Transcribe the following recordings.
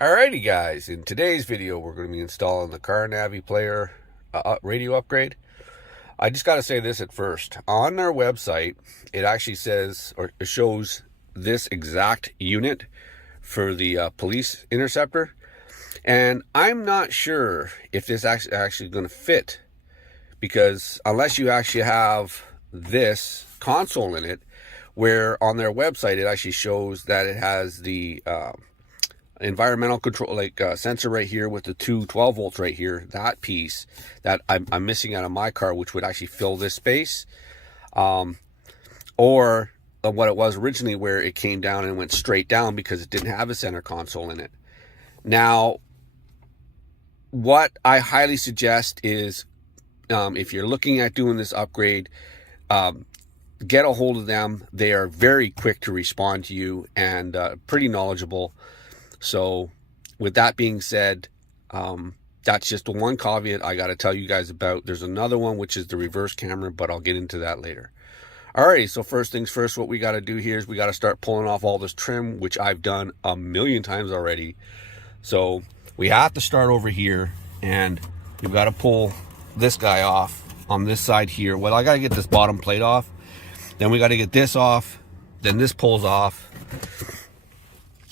Alrighty guys, in today's video we're going to be installing the Car Navi Player radio upgrade. I just got to say this at first. On their website, it actually says, or it shows this exact unit for the police Interceptor. And I'm not sure if this actually going to fit, because unless you actually have this console in it, where on their website it actually shows that it has the environmental control, like sensor right here with the two 12 volts right here, that piece that I'm missing out of my car, which would actually fill this space, or what it was originally, where it came down and went straight down because it didn't have a center console in it. Now, what I highly suggest is, if you're looking at doing this upgrade, get a hold of them. They are very quick to respond to you and pretty knowledgeable. So with that being said, that's just the one caveat I got to tell you guys about. There's another one, which is the reverse camera, but I'll get into that later. Alrighty, so first things first, what we got to do here is we got to start pulling off all this trim, which I've done a million times already. So we have to start over here, and you've got to pull this guy off on this side here. Well, I got to get this bottom plate off. Then we got to get this off. Then this pulls off.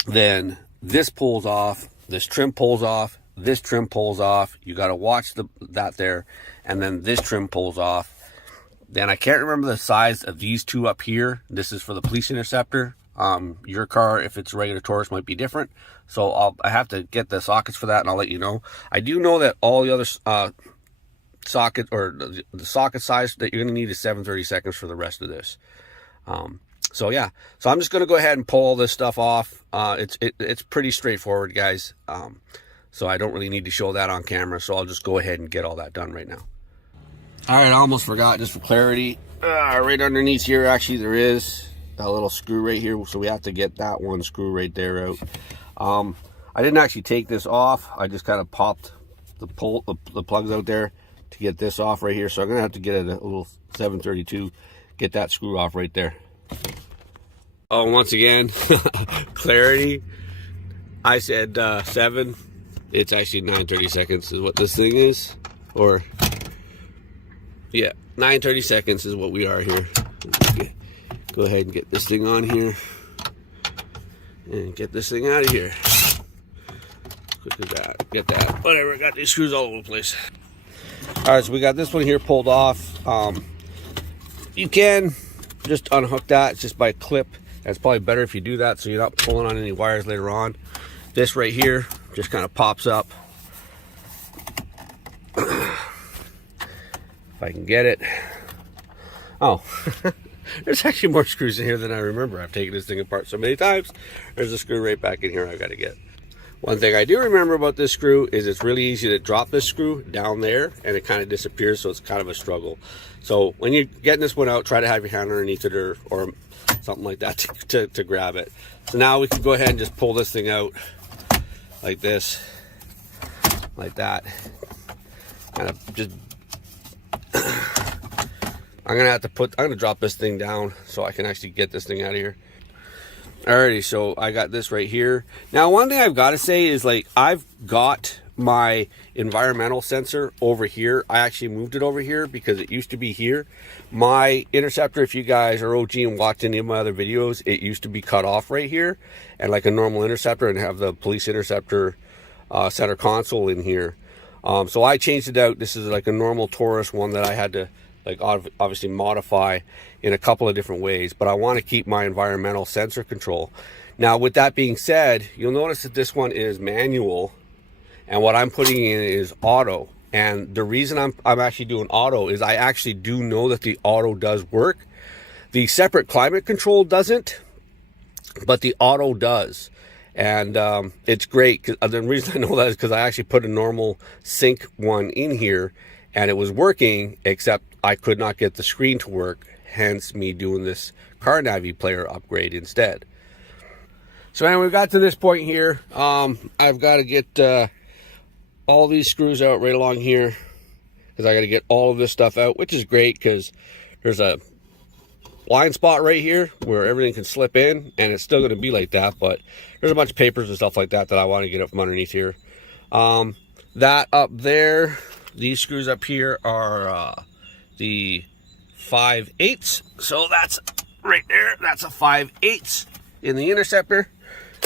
Then this pulls off. This trim pulls off. This trim pulls off. You got to watch that there. And then this trim pulls off. Then I can't remember the size of these two up here. This is for the police Interceptor. Your car, if it's a regular Taurus, might be different. So I have to get the sockets for that, and I'll let you know. I do know that all the other socket, or the socket size that you're going to need, is 7/32 for the rest of this. So yeah, so I'm just going to go ahead and pull all this stuff off. It's pretty straightforward, guys. So I don't really need to show that on camera, so I'll just go ahead and get all that done right now. All right, I almost forgot, just for clarity, right underneath here, actually, there is a little screw right here, so we have to get that one screw right there out. I didn't actually take this off. I just kind of popped the plugs out there to get this off right here, so I'm gonna have to get a little 732, get that screw off right there. Oh, once again, clarity, I said 7, it's actually 9/32 is what this thing is, or yeah, 9/32 is what we are here. Go ahead and get this thing on here and get this thing out of here. Quick as that, get that, whatever, I got these screws all over the place. All right, so we got this one here pulled off. You can just unhook that just by a clip. That's probably better if you do that, so you're not pulling on any wires later on. This right here just kind of pops up. If I can get it. Oh, there's actually more screws in here than I remember. I've taken this thing apart so many times. There's a screw right back in here I've got to get. One thing I do remember about this screw is it's really easy to drop this screw down there and it kind of disappears, so it's kind of a struggle. So when you're getting this one out, try to have your hand underneath it or something like that to grab it. So now we can go ahead and just pull this thing out like this, like that. Kind of just I'm gonna drop this thing down so I can actually get this thing out of here. Alrighty, so I got this right here. Now, one thing I've got to say is, like, I've got my environmental sensor over here. I actually moved it over here because it used to be here. My Interceptor, if you guys are OG and watched any of my other videos, it used to be cut off right here, and like a normal Interceptor, and have the police Interceptor center console in here. So I changed it out. This is like a normal Taurus one that I had to, like, obviously modify in a couple of different ways, but I want to keep my environmental sensor control. Now, with that being said, you'll notice that this one is manual, and what I'm putting in is auto. And the reason I'm actually doing auto is I actually do know that the auto does work. The separate climate control doesn't, but the auto does. And it's great. The reason I know that is because I actually put a normal sync one in here, and it was working, except I could not get the screen to work, hence me doing this Car Navi Player upgrade instead. So anyway, we got to this point here. I've got to get all these screws out right along here, because I got to get all of this stuff out, which is great because there's a blind spot right here where everything can slip in, and it's still going to be like that, but there's a bunch of papers and stuff like that that I want to get up from underneath here. That up there, these screws up here are the 5/8, so that's right there. That's a 5/8 in the Interceptor.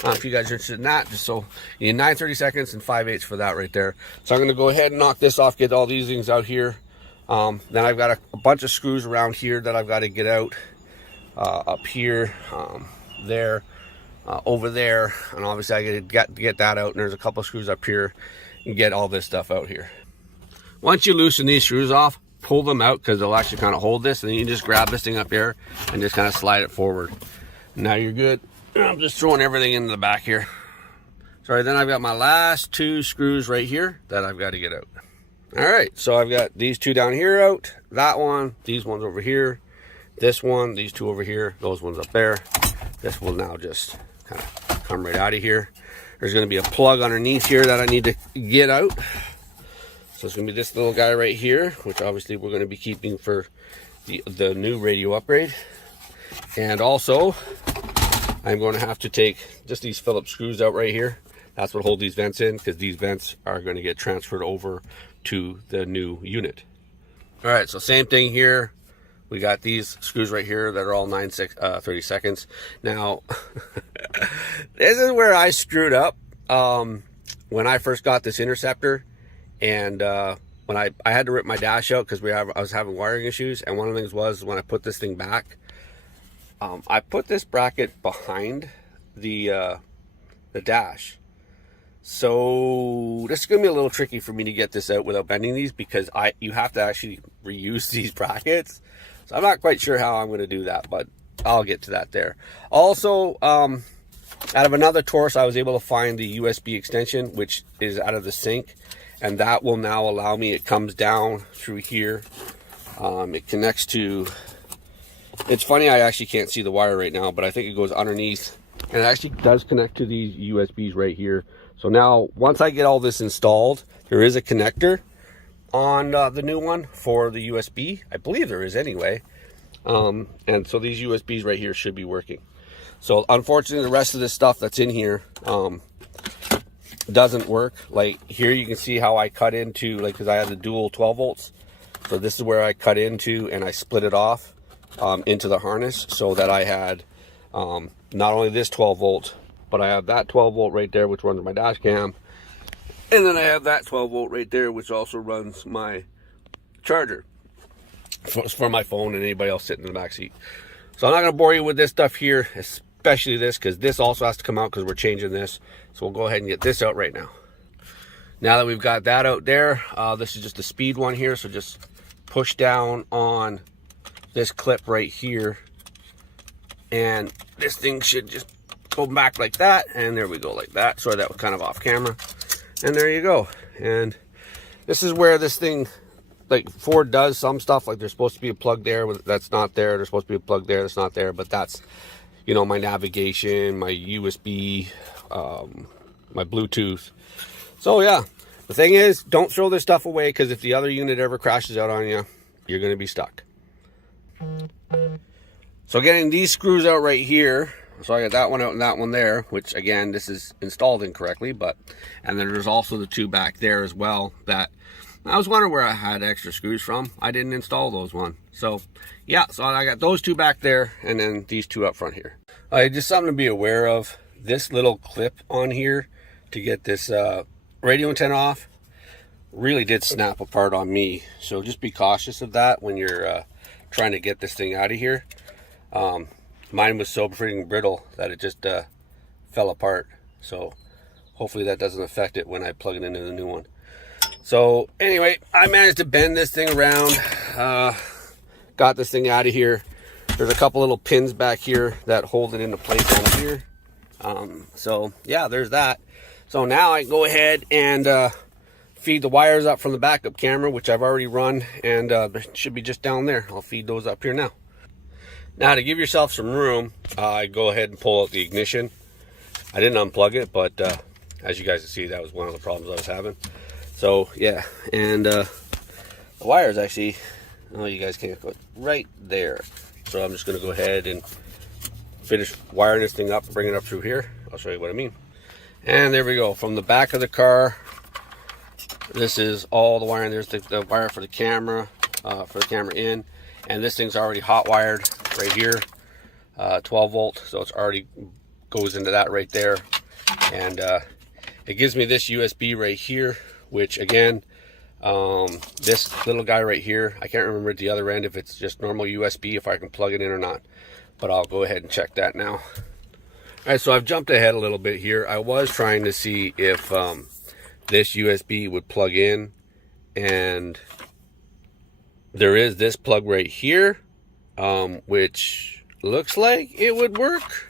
If you guys are interested in that, just so you need 9/32 and 5/8 for that right there. So I'm going to go ahead and knock this off, get all these things out here. Then I've got a bunch of screws around here that I've got to get out, up here, there, over there, and obviously I got to get that out. And there's a couple of screws up here and get all this stuff out here. Once you loosen these screws off, pull them out because they'll actually kind of hold this, and then you just grab this thing up here and just kind of slide it forward. Now you're good. I'm just throwing everything into the back here. Sorry, then I've got my last 2 screws right here that I've got to get out. All right, so I've got these 2 down here out, that one, these ones over here, this one, these 2 over here, those ones up there. This will now just kind of come right out of here. There's going to be a plug underneath here that I need to get out. So it's going to be this little guy right here, which obviously we're going to be keeping for the new radio upgrade. And also, I'm going to have to take just these Phillips screws out right here. That's what hold these vents in, because these vents are going to get transferred over to the new unit. All right, so same thing here. We got these screws right here that are all 9/32. Now, this is where I screwed up when I first got this Interceptor, and when I had to rip my dash out because I was having wiring issues. And one of the things was when I put this thing back, I put this bracket behind the dash. So this is going to be a little tricky for me to get this out without bending these, because you have to actually reuse these brackets. So I'm not quite sure how I'm going to do that, but I'll get to that there. Also, out of another Taurus, I was able to find the USB extension, which is out of the sink, and that will now allow me, it comes down through here. It connects to, it's funny, I actually can't see the wire right now, but I think it goes underneath, and it actually does connect to these USBs right here. So now, once I get all this installed, there is a connector on the new one for the USB. I believe there is anyway. And so these USBs right here should be working. So unfortunately, the rest of this stuff that's in here doesn't work. Like here, you can see how I cut into, like, because I had the dual 12 volts. So this is where I cut into, and I split it off into the harness, so that I had not only this 12 volt, but I have that 12 volt right there, which runs my dash cam. And then I have that 12 volt right there, which also runs my charger for my phone and anybody else sitting in the back seat. So I'm not going to bore you with this stuff here, especially this, because this also has to come out because we're changing this. So we'll go ahead and get this out right now. Now that we've got that out there, this is just a speed one here. So just push down on this clip right here, and this thing should just go back like that, and there we go, like that. Sorry, that was kind of off camera. And there you go. And this is where this thing, like Ford does some stuff, like there's supposed to be a plug there that's not there, there's supposed to be a plug there that's not there, but that's, you know, my navigation, my USB, my Bluetooth. So yeah, the thing is, don't throw this stuff away, because if the other unit ever crashes out on you, you're going to be stuck. So getting these screws out right here, so I got that one out and that one there, which again, this is installed incorrectly, but, and then there's also the 2 back there as well that I was wondering where I had extra screws from. I didn't install those one. So yeah, so I got those 2 back there, and then these 2 up front here. Just something to be aware of, this little clip on here to get this radio antenna off really did snap apart on me. So just be cautious of that when you're trying to get this thing out of here. Mine was so freaking brittle that it just fell apart. So hopefully that doesn't affect it when I plug it into the new one. So anyway, I managed to bend this thing around, got this thing out of here. There's a couple little pins back here that hold it into place down here. So yeah, there's that. So now I can go ahead and feed the wires up from the backup camera, which I've already run, and it should be just down there. I'll feed those up here now. Now, to give yourself some room, go ahead and pull out the ignition. I didn't unplug it, but as you guys can see, that was one of the problems I was having. So yeah, and the wires actually, oh, you guys can't go right there. So I'm just going to go ahead and finish wiring this thing up, bring it up through here. I'll show you what I mean. And there we go. From the back of the car, this is all the wiring. There's the wire for the camera in. And this thing's already hot wired right here, 12 volt. So it's already goes into that right there. And it gives me this USB right here, which again, this little guy right here, I can't remember at the other end if it's just normal USB, if I can plug it in or not. But I'll go ahead and check that now. All right, so I've jumped ahead a little bit here. I was trying to see if this USB would plug in, and there is this plug right here, which looks like it would work.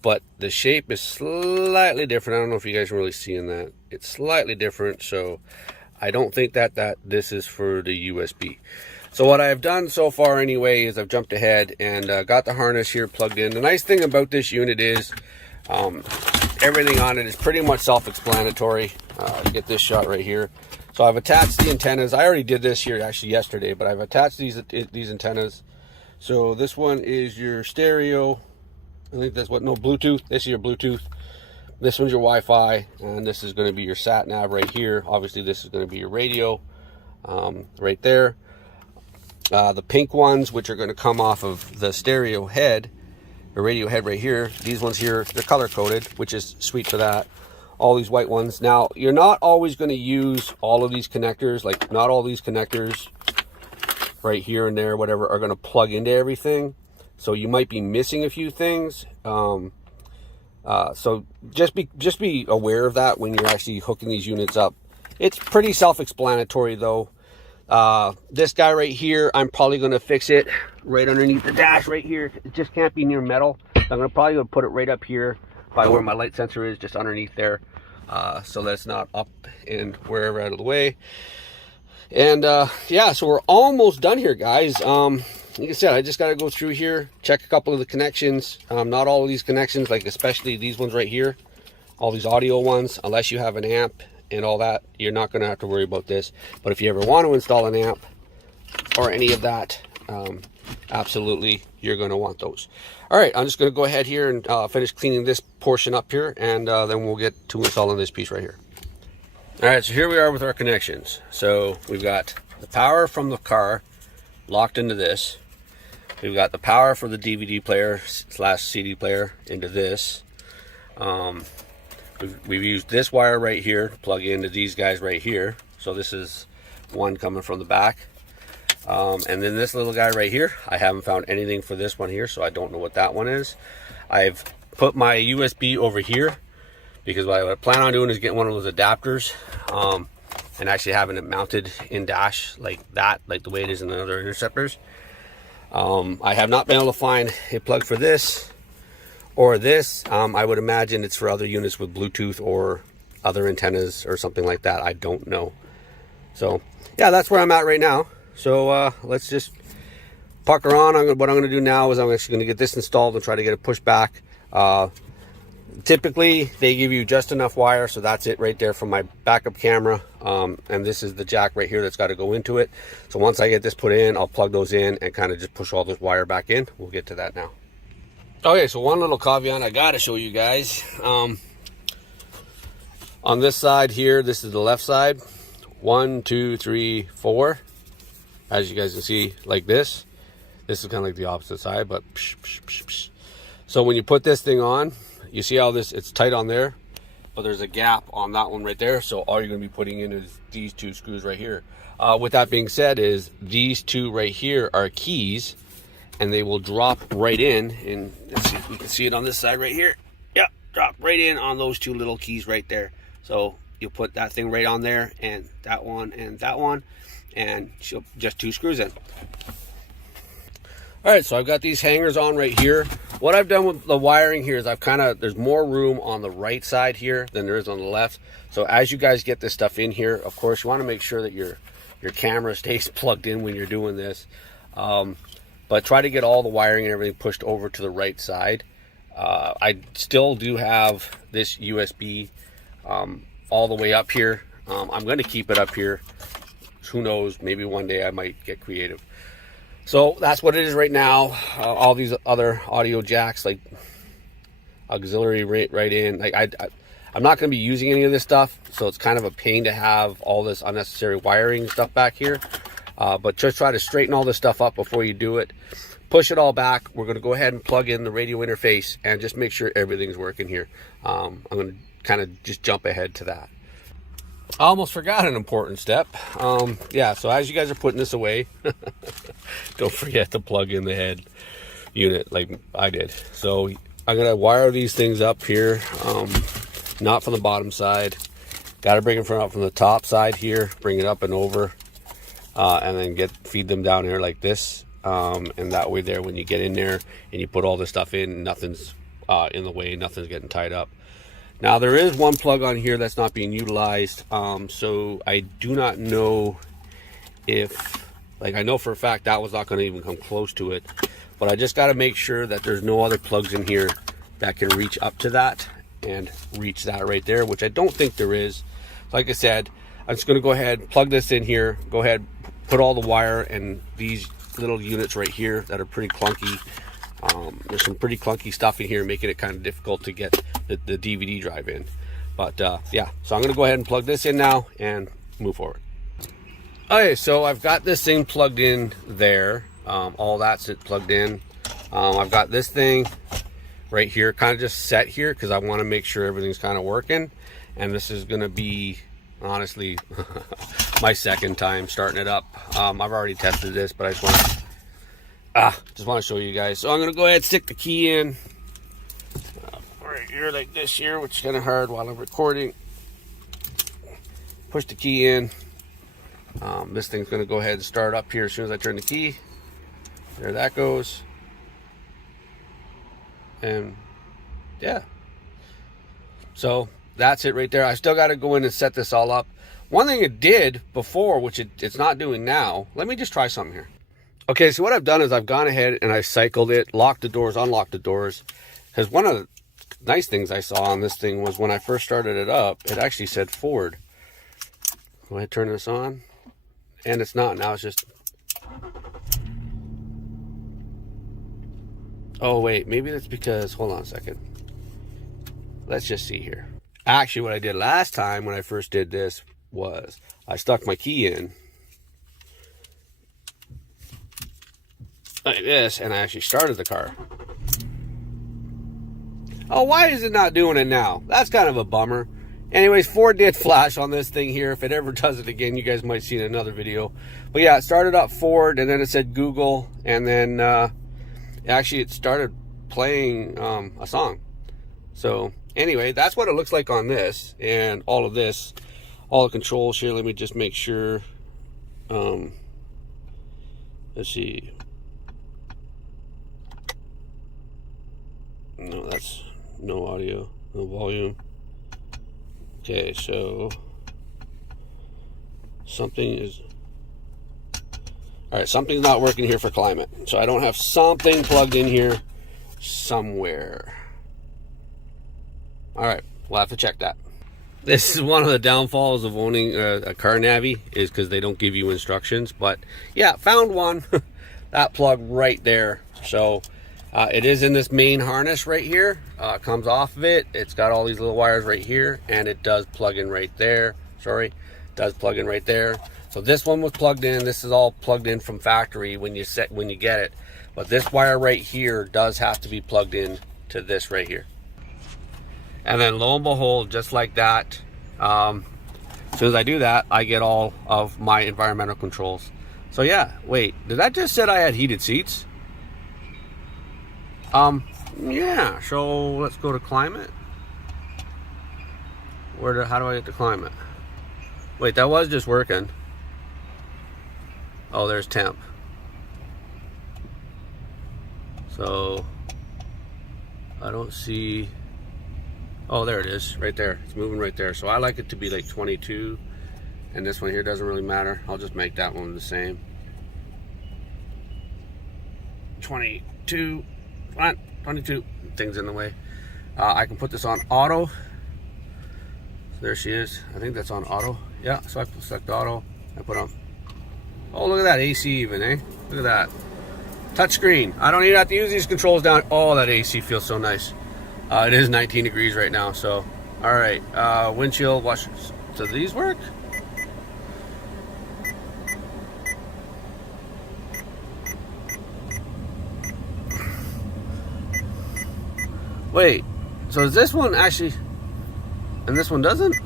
But the shape is slightly different. I don't know if you guys are really seeing that. It's slightly different, so I don't think that this is for the USB. So what I've done so far anyway is I've jumped ahead and got the harness here plugged in. The nice thing about this unit is everything on it is pretty much self-explanatory. Get this shot right here. So I've attached the antennas. I already did this here actually yesterday, but I've attached these antennas. So this one is your stereo. I think that's what, no, Bluetooth. This is your Bluetooth. This one's your Wi-Fi, and this is going to be your sat nav right here. Obviously, this is going to be your radio right there. The pink ones, which are going to come off of the stereo head, the radio head right here. These ones here, they're color coded, which is sweet for that. All these white ones. Now, you're not always going to use all of these connectors. Like, not all these connectors right here and there, whatever, are going to plug into everything. So you might be missing a few things. So just be aware of that when you're actually hooking these units up. It's pretty self-explanatory though. This guy right here, I'm probably going to fix it right underneath the dash right here. It just can't be near metal. So I'm going to probably put it right up here by where my light sensor is, just underneath there, so that it's not up and wherever out of the way. And yeah, so we're almost done here, guys. Like I said, I just got to go through here, check a couple of the connections. Not all of these connections, like especially these ones right here, all these audio ones, unless you have an amp and all that, you're not going to have to worry about this. But if you ever want to install an amp or any of that, absolutely, you're going to want those. All right, I'm just going to go ahead here and finish cleaning this portion up here, and then we'll get to installing this piece right here. All right, so here we are with our connections. So we've got the power from the car locked into this. We've got the power for the DVD player / CD player into this. We've used this wire right here to plug into these guys right here. So this is one coming from the back. And then this little guy right here, I haven't found anything for this one here, so I don't know what that one is. I've put my USB over here because what I plan on doing is getting one of those adapters and actually having it mounted in dash like that, like the way it is in the other Interceptors. I have not been able to find a plug for this or this. I would imagine it's for other units with Bluetooth or other antennas or something like that. I don't know. So yeah, that's where I'm at right now. So let's just pucker on. What I'm going to do now is I'm actually going to get this installed and try to get it pushed back. Typically they give you just enough wire, so that's it right there from my backup camera, and this is the jack right here that's got to go into it. So once I get this put in, I'll plug those in and kind of just push all this wire back in. We'll get to that now. Okay, so one little caveat I got to show you guys. On this side here, this is the left side. 1, 2, 3, 4. As you guys can see, like this. This is kind of like the opposite side, but psh, psh, psh, psh. So when you put this thing on, you see how it's tight on there, but there's a gap on that one right there. So all you're going to be putting in is these two screws right here. With that being said, is these two right here are keys, and they will drop right in. And let's see if we can see it on this side right here. Yeah, drop right in on those two little keys right there. So you'll put that thing right on there, and that one, and she'll just 2 screws in. All right, so I've got these hangers on right here. What I've done with the wiring here is there's more room on the right side here than there is on the left. So as you guys get this stuff in here, of course, you want to make sure that your camera stays plugged in when you're doing this. But try to get all the wiring and everything pushed over to the right side. I still do have this USB all the way up here. I'm going to keep it up here. Who knows, maybe one day I might get creative. So that's what it is right now. All these other audio jacks, like auxiliary right in. Like I'm not going to be using any of this stuff, so it's kind of a pain to have all this unnecessary wiring stuff back here. But just try to straighten all this stuff up before you do it. Push it all back. We're going to go ahead and plug in the radio interface and just make sure everything's working here. I'm going to kind of just jump ahead to that. I almost forgot an important step. Yeah, so as you guys are putting this away, don't forget to plug in the head unit like I did. So I'm going to wire these things up here, not from the bottom side. Got to bring it up from the top side here, bring it up and over, and then feed them down here like this. And that way there, when you get in there and you put all this stuff in, nothing's in the way, nothing's getting tied up. Now there is one plug on here that's not being utilized, so I do not know if, like, I know for a fact that was not going to even come close to it, but I just got to make sure that there's no other plugs in here that can reach up to that and reach that right there, which I don't think there is. Like I said, I'm just going to go ahead, plug this in here, go ahead, put all the wire and these little units right here that are pretty clunky. There's some pretty clunky stuff in here, making it kind of difficult to get the DVD drive in. But yeah, so I'm going to go ahead and plug this in now and move forward. Okay, so I've got this thing plugged in there. All that's plugged in. I've got this thing right here kind of just set here because I want to make sure everything's kind of working. And this is going to be, honestly, my second time starting it up. I've already tested this, but I just want to show you guys. So I'm going to go ahead and stick the key in right here like this here, which is kind of hard while I'm recording. Push the key in. This thing's going to go ahead and start up here as soon as I turn the key. There that goes. And yeah. So that's it right there. I still got to go in and set this all up. One thing it did before, which it's not doing now. Let me just try something here. Okay, so what I've done is I've gone ahead and I cycled it, locked the doors, unlocked the doors. Because one of the nice things I saw on this thing was when I first started it up, it actually said forward. Go ahead, turn this on. And it's not. Now it's just... Oh, wait. Maybe that's because... Hold on a second. Let's just see here. Actually, what I did last time when I first did this was I stuck my key in like this, and I actually started the car. Oh, why is it not doing it now? That's kind of a bummer. Anyways, Ford did flash on this thing here. If it ever does it again, you guys might see it in another video. But yeah, it started up Ford, and then it said Google, and then actually it started playing a song. So anyway, that's what it looks like on this, and all of this, all the controls here. Let me just make sure. Let's see. No, that's no audio, no volume. Okay, so something is... Alright, something's not working here for climate. So I don't have something plugged in here somewhere. Alright, we'll have to check that. This is one of the downfalls of owning a car Navi, is because they don't give you instructions. But yeah, found one. That plug right there. So it is in this main harness right here. Comes off of it. It's got all these little wires right here, and it does plug in right there. Sorry, it does plug in right there. So this one was plugged in. This is all plugged in from factory when you get it. But this wire right here does have to be plugged in to this right here. And then lo and behold, just like that, as soon as I do that, I get all of my environmental controls. So yeah, wait, did that just say I had heated seats? Yeah, so let's go to climate. How do I get to climate? Wait, that was just working. Oh, there's temp. So I don't see... Oh, there it is, right there. It's moving right there. So I like it to be like 22, and this one here doesn't really matter. I'll just make that one the same. 22, come on, 22. Thing's in the way. I can put this on auto. So there she is. I think that's on auto. Yeah, so I select auto. I put on... Oh, look at that AC even, eh? Look at that. Touchscreen. I don't even have to use these controls down. Oh, that AC feels so nice. It is 19 degrees right now, so all right. Windshield washers. Do these work? Wait, so is this one actually, and this one doesn't?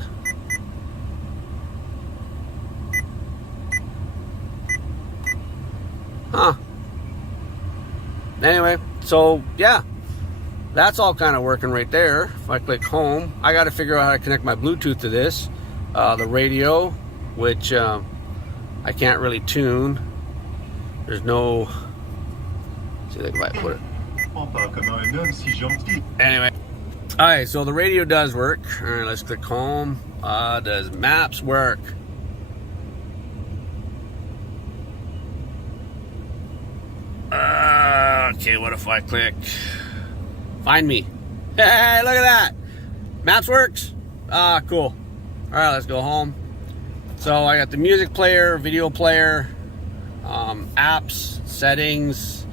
Huh. Anyway, so yeah, that's all kind of working right there. If I click home, I got to figure out how to connect my Bluetooth to this. The radio, which I can't really tune. There's no, let's see if I can put it. Anyway, all right, so the radio does work. All right, let's click home. Does maps work? Okay, what if I click find me? Hey, look at that. Maps works. Cool. All right, let's go home. So I got the music player, video player, apps, settings,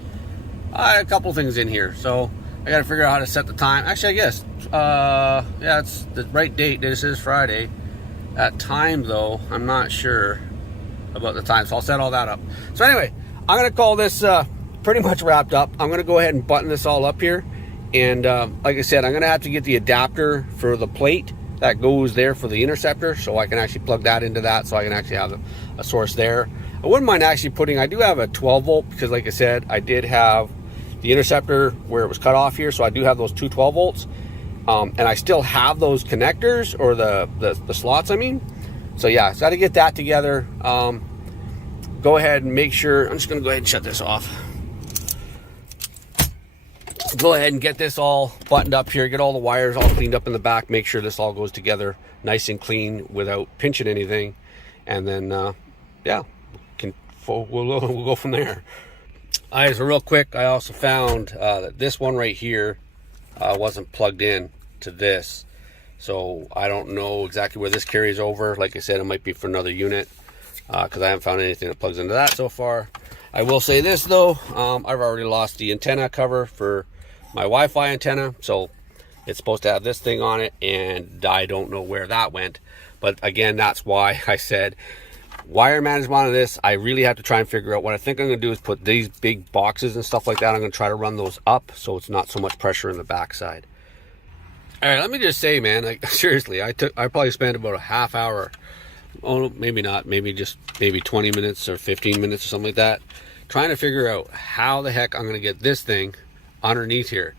a couple things in here. So I got to figure out how to set the time. Actually, I guess, yeah, it's the right date. This is Friday. That time, though, I'm not sure about the time. So I'll set all that up. So anyway, I'm going to call this pretty much wrapped up. I'm going to go ahead and button this all up here. And like I said, I'm going to have to get the adapter for the plate that goes there for the Interceptor, so I can actually plug that into that, so I can actually have a source there. I wouldn't mind actually putting, I do have a 12 volt, because like I said, I did have the Interceptor where it was cut off here, so I do have those two 12 volts. And I still have those connectors, or the slots, I mean. So yeah, so got to get that together. Go ahead and make sure, I'm just going to go ahead and shut this off. Go ahead and get this all buttoned up here, get all the wires all cleaned up in the back, make sure this all goes together nice and clean without pinching anything, and then yeah, we'll go from there. All right, so real quick, I also found that this one right here wasn't plugged in to this, so I don't know exactly where this carries over. Like I said, it might be for another unit, because I haven't found anything that plugs into that so far. I will say this though, I've already lost the antenna cover for my Wi-Fi antenna, so it's supposed to have this thing on it, and I don't know where that went. But again, that's why I said wire management on this, I really have to try and figure out. What I think I'm going to do is put these big boxes and stuff like that, I'm going to try to run those up so it's not so much pressure in the backside. All right, let me just say, man, like seriously, I probably spent about a half hour, oh maybe not, maybe 20 minutes or 15 minutes or something like that, trying to figure out how the heck I'm going to get this thing underneath here.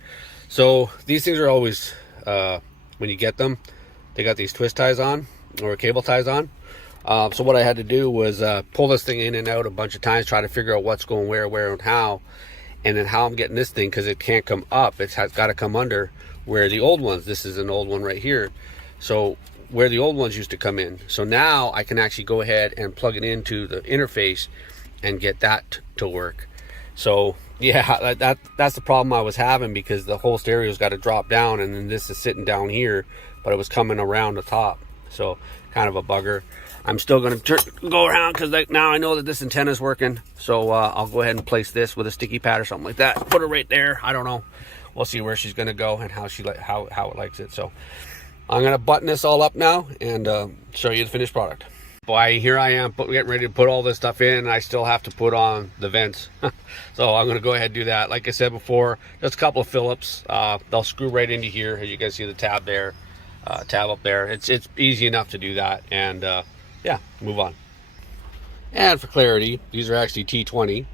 So these things are always, when you get them, they got these twist ties on, or cable ties on. So what I had to do was pull this thing in and out a bunch of times, try to figure out what's going where and how, and then how I'm getting this thing, because it can't come up, it's got to come under where the old ones, this is an old one right here, so where the old ones used to come in. So now I can actually go ahead and plug it into the interface and get that to work. So yeah, that's the problem I was having, because the whole stereo's got to drop down, and then this is sitting down here, but it was coming around the top, so kind of a bugger. I'm still going to go around, because now I know that this antenna is working, so I'll go ahead and place this with a sticky pad or something like that, put it right there. I don't know, we'll see where she's going to go and how it likes it. So I'm going to button this all up now and show you the finished product. Boy, here I am getting ready to put all this stuff in, and I still have to put on the vents. So I'm going to go ahead and do that. Like I said before, just a couple of Phillips. They'll screw right into here. As you guys see the tab there, tab up there. It's easy enough to do that, and yeah, move on. And for clarity, these are actually T20.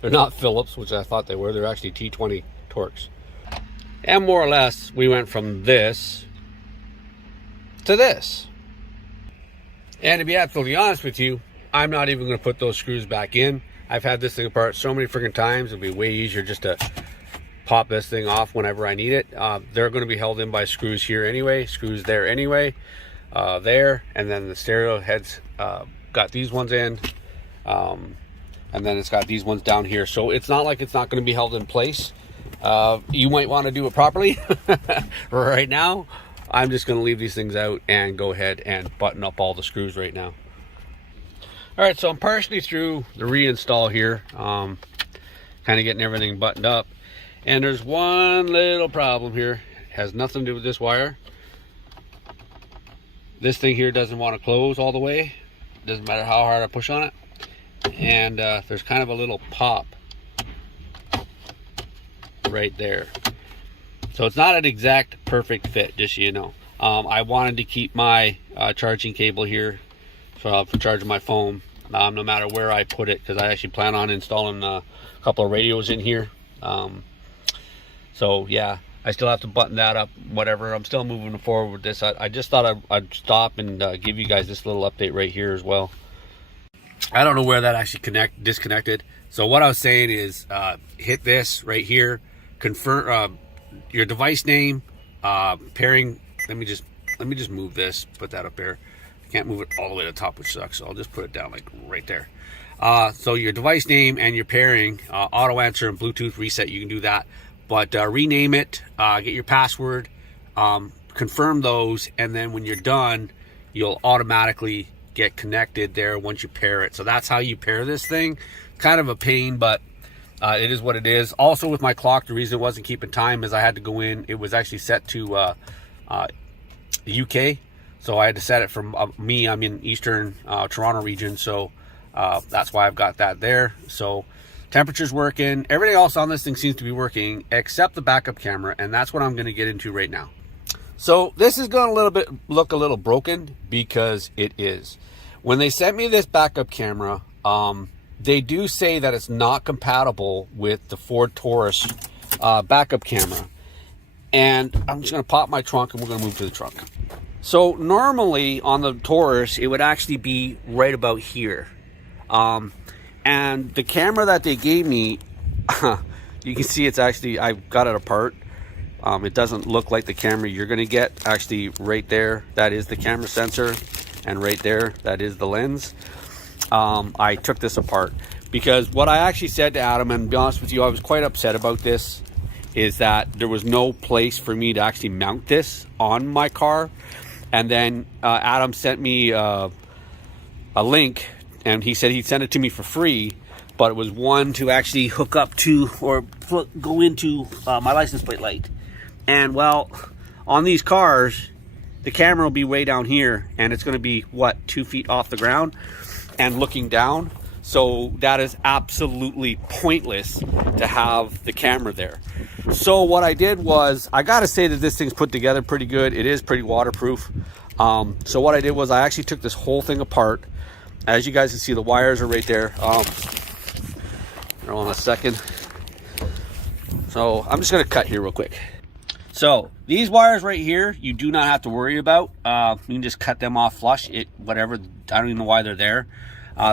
They're not Phillips, which I thought they were. They're actually T20 Torx. And more or less, we went from this to this. And to be absolutely honest with you, I'm not even going to put those screws back in. I've had this thing apart so many freaking times, it'll be way easier just to pop this thing off whenever I need it. They're going to be held in by screws here anyway, screws there anyway, there, and then the stereo heads got these ones in, and then it's got these ones down here. So it's not like it's not going to be held in place. You might want to do it properly. Right now, I'm just going to leave these things out and go ahead and button up all the screws right now. All right, so I'm partially through the reinstall here. kind of getting everything buttoned up. And there's one little problem here. It has nothing to do with this wire. This thing here doesn't want to close all the way. Doesn't matter how hard I push on it. And there's kind of a little pop right there. So it's not an exact perfect fit, just so you know. I wanted to keep my charging cable here for charging my phone, no matter where I put it, because I actually plan on installing a couple of radios in here. So yeah, I still have to button that up, whatever. I'm still moving forward with this. I just thought I'd stop and give you guys this little update right here as well. I don't know where that actually disconnected. So what I was saying is hit this right here, confirm your device name, pairing. Let me just move this, put that up there. I can't move it all the way to the top, which sucks, so I'll just put it down like right there. So your device name and your pairing, auto answer and Bluetooth reset, you can do that. But rename it, get your password, confirm those, and then when you're done, you'll automatically get connected there once you pair it. So that's how you pair this thing. Kind of a pain, but it is what it is. Also with my clock, the reason it wasn't keeping time is I had to go in. It was actually set to the UK, so I had to set it from me. I'm in Eastern Toronto region, so that's why I've got that there. So temperature's working, everything else on this thing seems to be working except the backup camera, and that's what I'm going to get into right now. So this is going to look a little broken, because it is. When they sent me this backup camera, they do say that it's not compatible with the Ford Taurus backup camera. And I'm just going to pop my trunk and we're going to move to the trunk. So normally on the Taurus, it would actually be right about here. And the camera that they gave me, you can see it's actually, I got it apart. It doesn't look like the camera you're going to get. Actually, right there, that is the camera sensor. And right there, that is the lens. I took this apart because what I actually said to Adam, and to be honest with you, I was quite upset about this, is that there was no place for me to actually mount this on my car. And then Adam sent me a link, and he said he'd send it to me for free, but it was one to actually hook up to or go into my license plate light. And well, on these cars, the camera will be way down here, and it's going to be, what, 2 feet off the ground and looking down. So that is absolutely pointless to have the camera there. So what I did was, I got to say that this thing's put together pretty good. It is pretty waterproof. So what I did was I actually took this whole thing apart. As you guys can see, the wires are right there. Hold on a second. So I'm just going to cut here real quick. So these wires right here, you do not have to worry about. You can just cut them off flush. Whatever. I don't even know why they're there.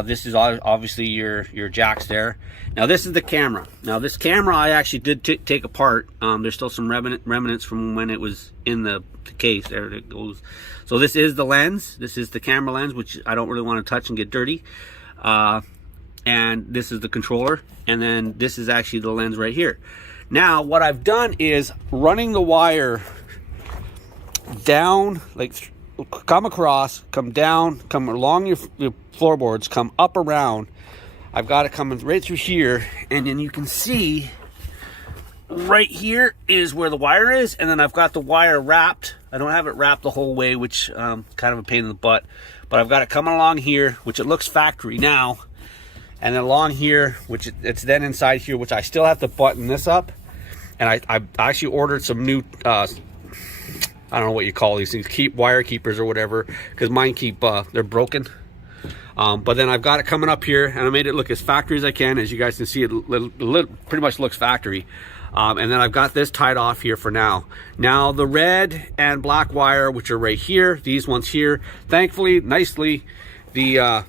This is obviously your jacks there. Now this is the camera. Now this camera I actually did take apart. There's still some remnants from when it was in the case. There it goes. So this is the lens. This is the camera lens, which I don't really want to touch and get dirty. And this is the controller. And then this is actually the lens right here. Now what I've done is running the wire down, like come across, come down, come along your floorboards, come up around. I've got it coming right through here, and then you can see right here is where the wire is, and then I've got the wire wrapped. I don't have it wrapped the whole way, which kind of a pain in the butt, but I've got it coming along here, which it looks factory now, and then along here, which it's then inside here, which I still have to button this up. And I actually ordered some new I don't know what you call these things, wire keepers or whatever, because mine they're broken. But then I've got it coming up here, and I made it look as factory as I can. As you guys can see, it pretty much looks factory. And then I've got this tied off here for now. Now the red and black wire, which are right here, these ones here, thankfully, nicely, the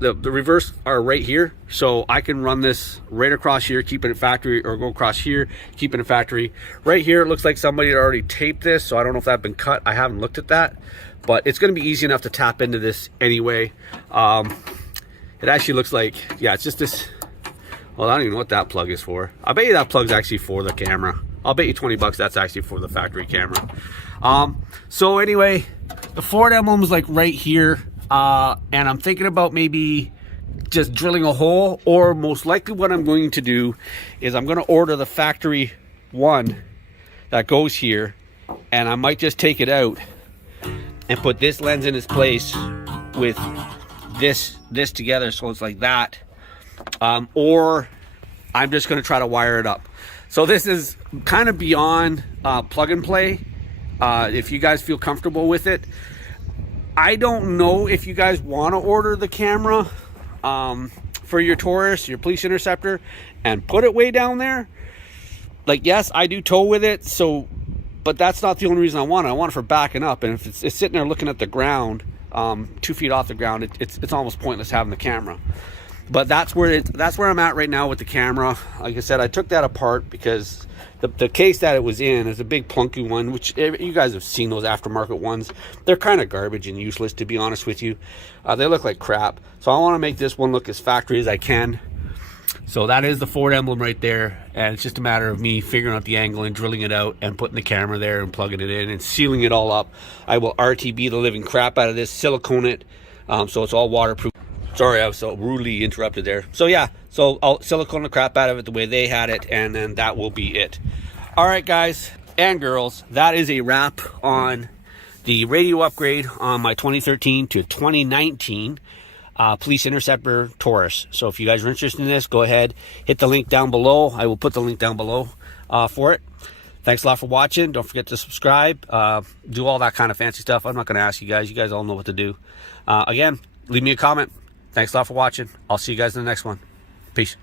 reverse are right here, so I can run this right across here, keeping it factory, or go across here, keeping it factory. Right here, it looks like somebody had already taped this, so I don't know if that's been cut. I haven't looked at that, but it's going to be easy enough to tap into this anyway. It actually looks like, yeah, it's just this. Well, I don't even know what that plug is for. I bet you that plug's actually for the camera. I'll bet you 20 bucks that's actually for the factory camera. So anyway, the Ford emblem's like right here. And I'm thinking about maybe just drilling a hole, or most likely what I'm going to do is I'm going to order the factory one that goes here, and I might just take it out and put this lens in its place with this together, so it's like that, or I'm just going to try to wire it up. So this is kind of beyond plug and play. If you guys feel comfortable with it, I don't know if you guys want to order the camera for your Taurus, your Police Interceptor, and put it way down there. Like, yes, I do tow with it, so, but that's not the only reason I want it. I want it for backing up, and if it's sitting there looking at the ground, 2 feet off the ground, it's almost pointless having the camera. But that's where I'm at right now with the camera. Like I said, I took that apart because the case that it was in is a big plunky one, which you guys have seen those aftermarket ones. They're kind of garbage and useless, to be honest with you. They look like crap. So I want to make this one look as factory as I can. So that is the Ford emblem right there, and it's just a matter of me figuring out the angle and drilling it out and putting the camera there and plugging it in and sealing it all up. I will RTB the living crap out of this, silicone it, so it's all waterproof. Sorry, I was so rudely interrupted there. So yeah, so I'll silicone the crap out of it the way they had it, and then that will be it. All right, guys and girls, that is a wrap on the radio upgrade on my 2013 to 2019 Police Interceptor Taurus. So if you guys are interested in this, go ahead, hit the link down below. I will put the link down below for it. Thanks a lot for watching. Don't forget to subscribe, do all that kind of fancy stuff. I'm not going to ask you guys. You guys all know what to do. Again, leave me a comment. Thanks a lot for watching. I'll see you guys in the next one. Peace.